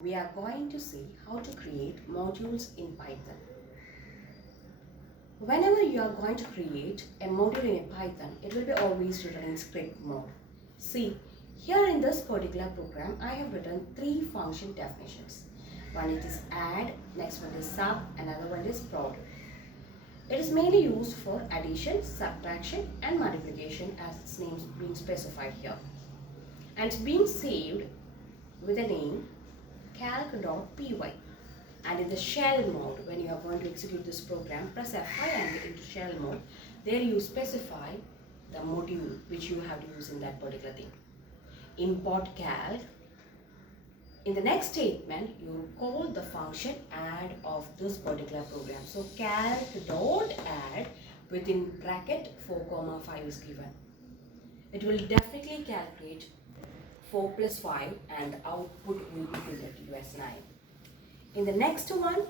We are going to see how to create modules in Python. Whenever you are going to create a module in a Python, it will be always written in script mode. See, here in this particular program, I have written three function definitions. One is add, next one is sub, another one is product. It is mainly used for addition, subtraction and multiplication as its name is being specified here. And it's being saved with a name calc.py, and in the shell mode, when you are going to execute this program, press F5 and get into shell mode. There you specify the module which you have to use in that particular thing. Import calc. In the next statement, you call the function add of this particular program. So calc.add within bracket 4,5 is given. It will definitely calculate 4 plus 5 and the output will be printed to us 9. In the next one,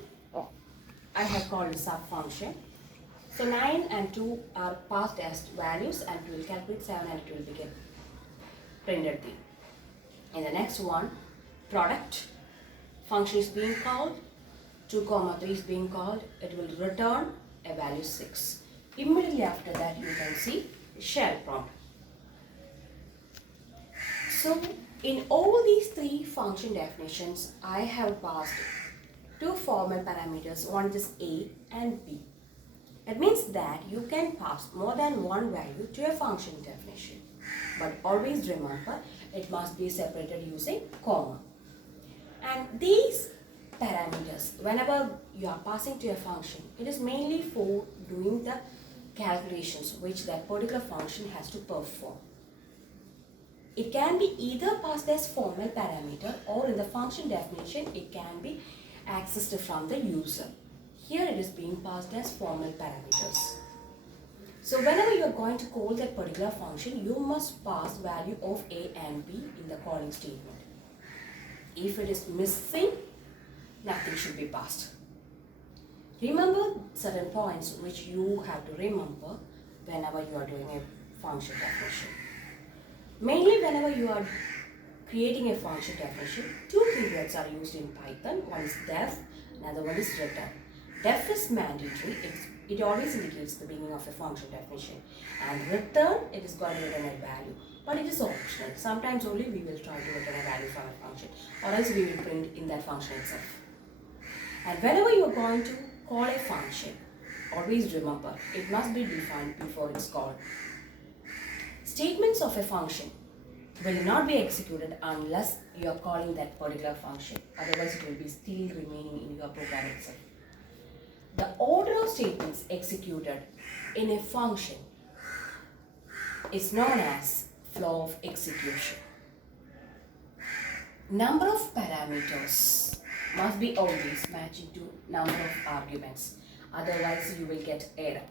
I have called a sub function. So 9 and 2 are passed as values and it will calculate 7 and it will be printed there. In the next one, product function is being called, 2, 3 is being called, it will return a value 6. Immediately after that you can see shell prompt. So in all these three function definitions, I have passed two formal parameters, one is A and B. It means that you can pass more than one value to a function definition. But always remember, it must be separated using comma. And these parameters, whenever you are passing to a function, it is mainly for doing the calculations which that particular function has to perform. It can be either passed as formal parameter or in the function definition it can be accessed from the user. Here it is being passed as formal parameters. So whenever you are going to call that particular function, you must pass value of A and B in the calling statement. If it is missing, nothing should be passed. Remember certain points which you have to remember whenever you are doing a function definition. Mainly whenever you are creating a function definition, two keywords are used in Python. One is def, another one is return. Def is mandatory, it always indicates the beginning of a function definition. And return, it is going to return a value, but it is optional. Sometimes only we will try to return a value from a function, or else we will print in that function itself. And whenever you are going to call a function, always remember, it must be defined before it's called. Statements of a function will not be executed unless you are calling that particular function. Otherwise, it will be still remaining in your program itself. The order of statements executed in a function is known as flow of execution. Number of parameters must be always matching to number of arguments. Otherwise, you will get error.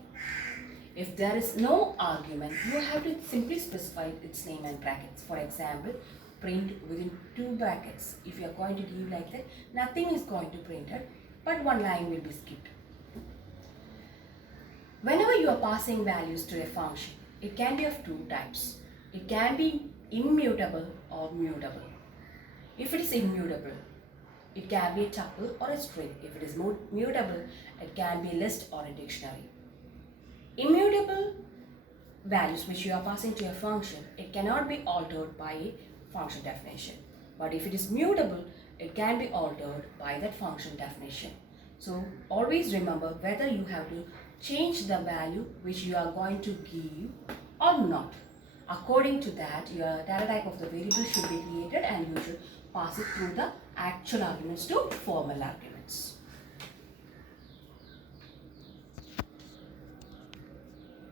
If there is no argument, you have to simply specify its name and brackets. For example, print within 2 brackets. If you are going to give like that, nothing is going to print it, but one line will be skipped. Whenever you are passing values to a function, it can be of two types. It can be immutable or mutable. If it is immutable, it can be a tuple or a string. If it is mutable, it can be a list or a dictionary. Immutable values which you are passing to a function, it cannot be altered by a function definition. But if it is mutable, it can be altered by that function definition. So always remember whether you have to change the value which you are going to give or not. According to that, your data type of the variable should be created and you should pass it through the actual arguments to formal arguments.